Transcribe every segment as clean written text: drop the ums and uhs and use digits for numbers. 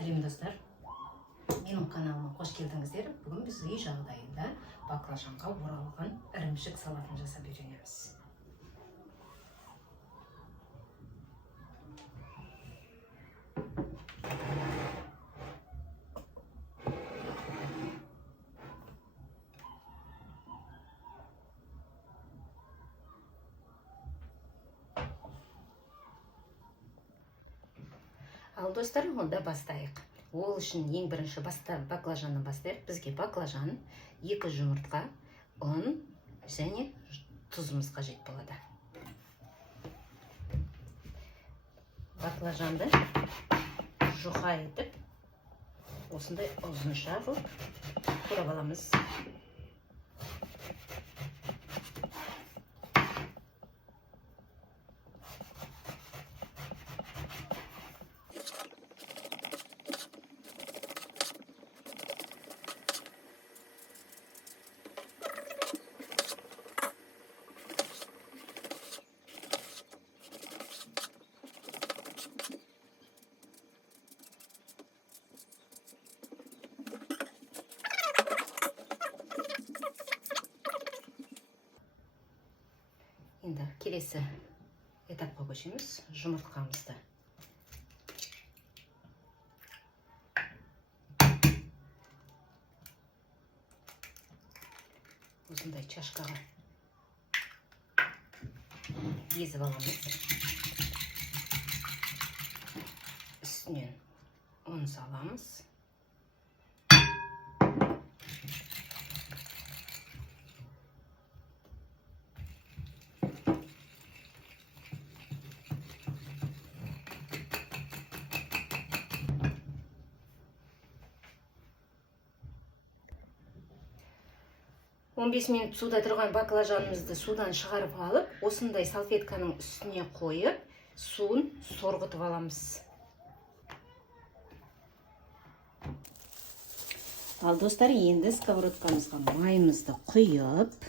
Сәлем достар, менің каналыма қош келдіңіздер. Бүгін біз үй жағдайында баклажанға оралған ірімшік салатын жасап үйренеміз. Ал достар, онда бастайық. Ол үшін ең бірінші баклажаннан бастайық. Бізге баклажан, 2 жұмыртқа, ұн және тұзымыз қажет болады. Баклажанды жұқа етіп, осындай ұзынша қылып турап аламыз. Енді келесі этапқа көшеміз. Жұмыртқамызды осындай чашкаға езіп аламыз. Үстінен ұн саламыз. 15 минут суда тұрған баклажанымызды судан шығарып алып, осындай салфетканың үстіне қойып, суын сорғытып аламыз. Ал достар, енді сковородкамызға майымызды құйып,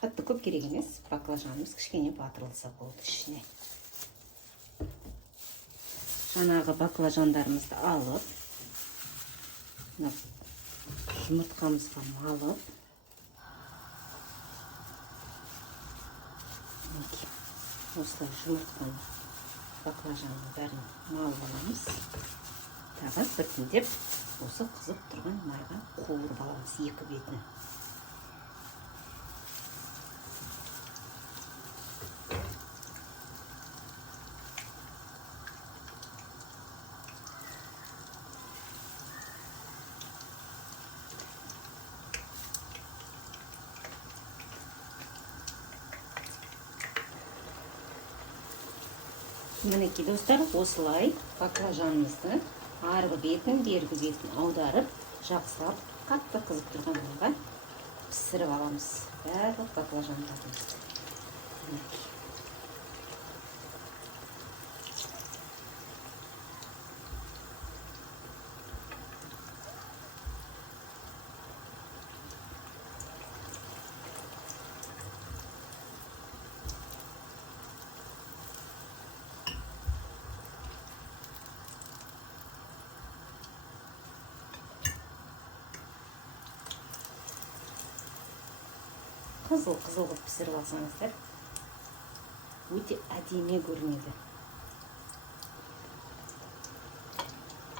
қатты көп керек емес, баклажанымыз кішкене батырылса болды ішіне. Жаңағы баклажандарымызды алып, жұмыртқамызға малып, осылай жұмыртқаны баклажанның бәрін малып аламыз. Тағы біртіндеп осы қызып тұрған майға қуырып аламыз екі бетін. Мінекей достар, осылай баклажанымызды арғы бетін, бергі бетін аударып, жақсылап, қатты қызып тұрған майға пісіріп аламыз. Барлық баклажандарымызды. Қызыл-қызыл қылып пісіріп алсаңыздар, өте әдемі көрінеді.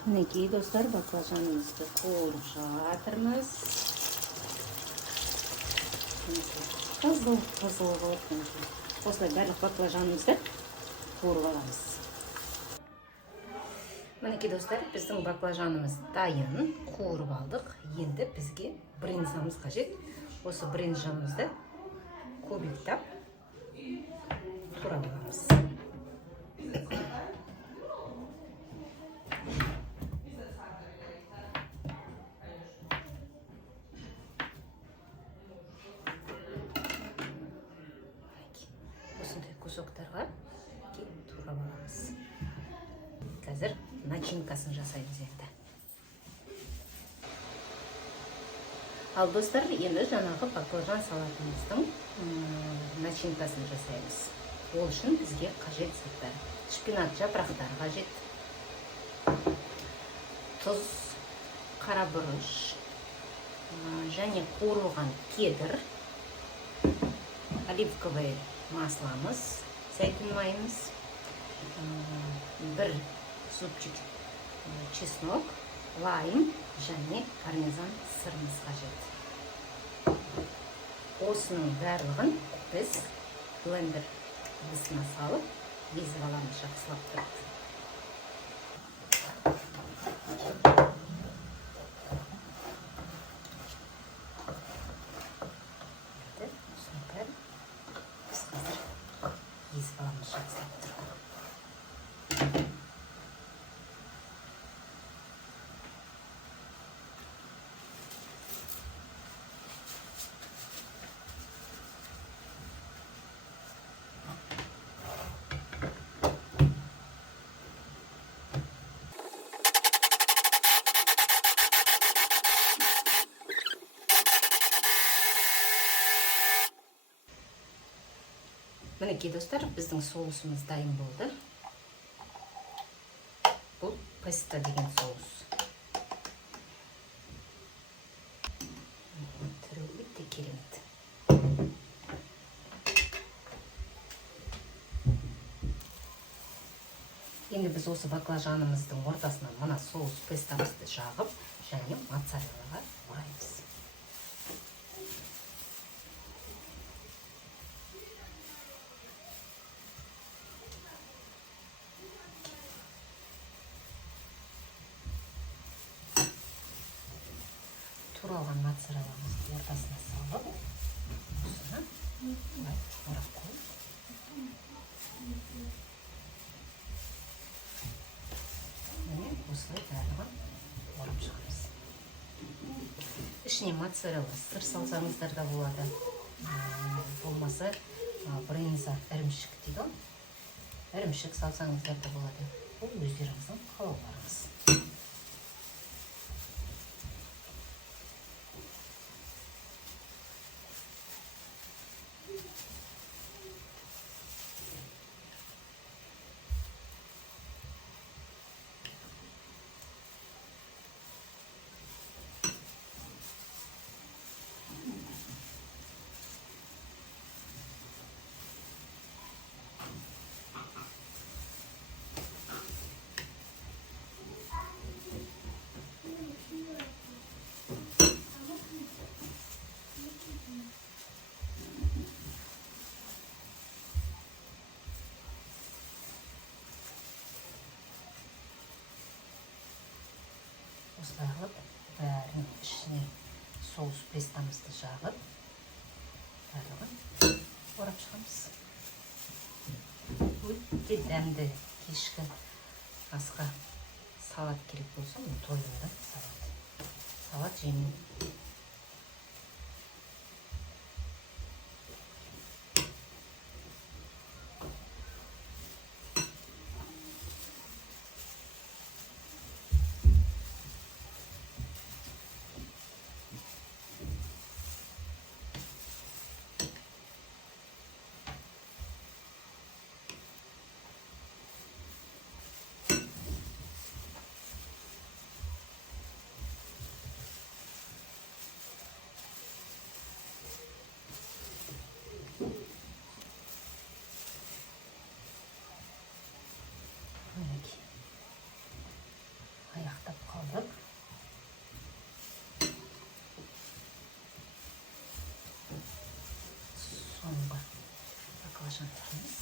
Мінекей достар, баклажанымызды қуырып жатырмыз. Қызыл-қызыл қылып, осылай барлық баклажанымызды қуырып аламыз. Мінекей достар, біздің баклажанымыз дайын, қуырып алдық. Енді бізге брынзамыз қажет. Осы брынзамызды көбіктеп турап аламыз. Осындай кусоктарға турап аламыз. Қазір начинкасын жасаймыз енді. Ал достар, енді жаңағы баклажан салатымыздың начинкасын жасаймыз. Ол үшін бізге қажет заттар. Шпинат жапырақтары қажет. тұз, қара бұрыш, және қуырылған кедір, оливковый масломыз, зәйтүн майымыз, бір зубчик чеснок, лайм және пармезан сырымыз қажет. Осының барлығын біз блендер ыдысына салып, езіп аламыз жақсылап тұрып. Езіп аламыз жақсылап тұрып. Мінекей достар, біздің соусымыз дайын болды. Бұл песта деген соус. Түрі өте керемет. Енді біз осы баклажанымыздың ортасына мына соус пестамызды жағып, және моцареллаға ораймыз. Туралған моцарелламызды ортасына салып, осыны былай орап қойып, міне осылай барлығын орап шығамыз. Ішіне моцарелла сыр салсаңыздар да болады. Болмаса брынза ірімшік дейді. Ірімшік салсаңыздар да болады. Бұл өздеріңіздің қалауларыңыз. Осылай қылып, бәрінің ішіне соус пестамызды жағып, барлығын орап шығамыз. Өте дәмді кешкі асқа салат керек болса, тойында салат. Салат жемін. Аяқтап қалдық. Соңғы баклажандарымыз.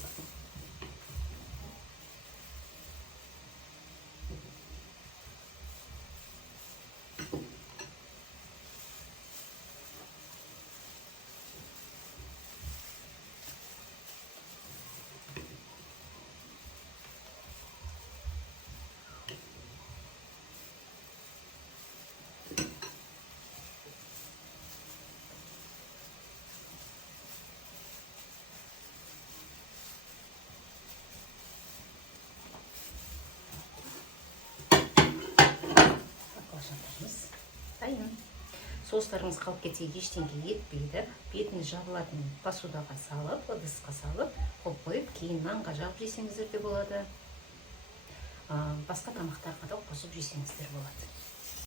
Дайын. Соустарыңыз қалып кетсе ештеңе етпейді. Бетін жабылатын посудаға салып, ыдысқа салып, қойып, кейін нанға жағып жесеңіздер де болады. Басқа тамақтарға да қосып жесеңіздер болады.